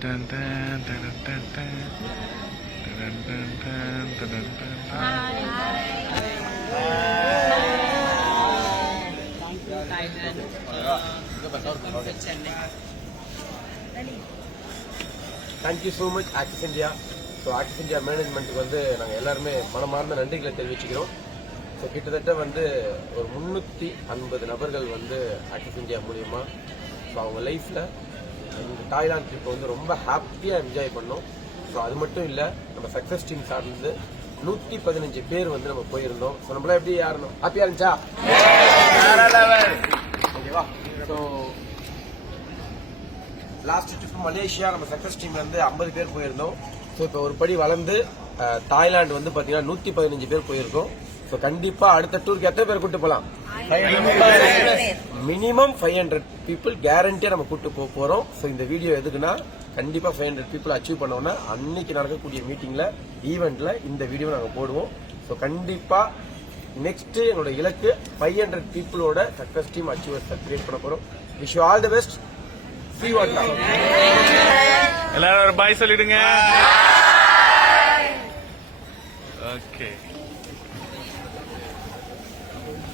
Dun, dun, dun, dun, dun. Dun, dun, dun, dun, dun, dun. Thank you, Thailand. Welcome to Chennai. Thank you so much Axis India. So Axis India மேனேஜ்மெண்ட்டுக்கு வந்து நாங்கள் எல்லாருமே மனமார்ந்த நன்றிகளை தெரிவிச்சுக்கிறோம். So கிட்டத்தட்ட வந்து ஒரு 350 நபர்கள் வந்து ஆக்சிஸ் இந்தியா மூலியமாக ஸோ அவங்க லைஃப்பில் இந்த தாய்லாந்து ட்ரிப்பை வந்து ரொம்ப ஹாப்பியாக என்ஜாய் பண்ணோம். ஸோ அது மட்டும் இல்லை, நம்ம சக்ஸஸ் டீம் சார்ந்து 115 பேர் வந்து நம்ம போயிருந்தோம். ஸோ நம்மளாம் எப்படி யாருணும் ஹாப்பியாக இருந்துச்சா? ஓகேவா? ஸோ லாஸ்ட் ட்ரிப் மலேசியா நம்ம சக்சஸ் டீம்ல இருந்து 50 பேர் போயிருந்தோம். ஸோ இப்போ ஒரு படி வளர்ந்து தாய்லாந்து வந்து பாத்தீங்கன்னா 115 பேர் போயிருக்கோம். ஸோ கண்டிப்பா அடுத்த டூருக்கு எத்தனை பேர் கூட்டு போகலாம்? மினிமம் 500 பீப்புள் கேரண்டியா நம்ம கூட்டு போக போறோம். ஸோ இந்த வீடியோ எதுக்குன்னா கண்டிப்பா 500 பீப்புள் அச்சீவ் பண்ணோம்னா அன்னைக்கு நடக்கக்கூடிய மீட்டிங்ல ஈவெண்ட்ல இந்த வீடியோ நாங்க போடுவோம். ஸோ கண்டிப்பா நெக்ஸ்ட் எங்களோட இலக்கு 500 பீப்புளோட சக்சஸ் டீம் அச்சீவர்ஸ் கிரியேட் பண்ண போறோம். Wish you all the best. எல்லாரும் ஒரு பாய் சொல்லிடுங்க. ஓகே.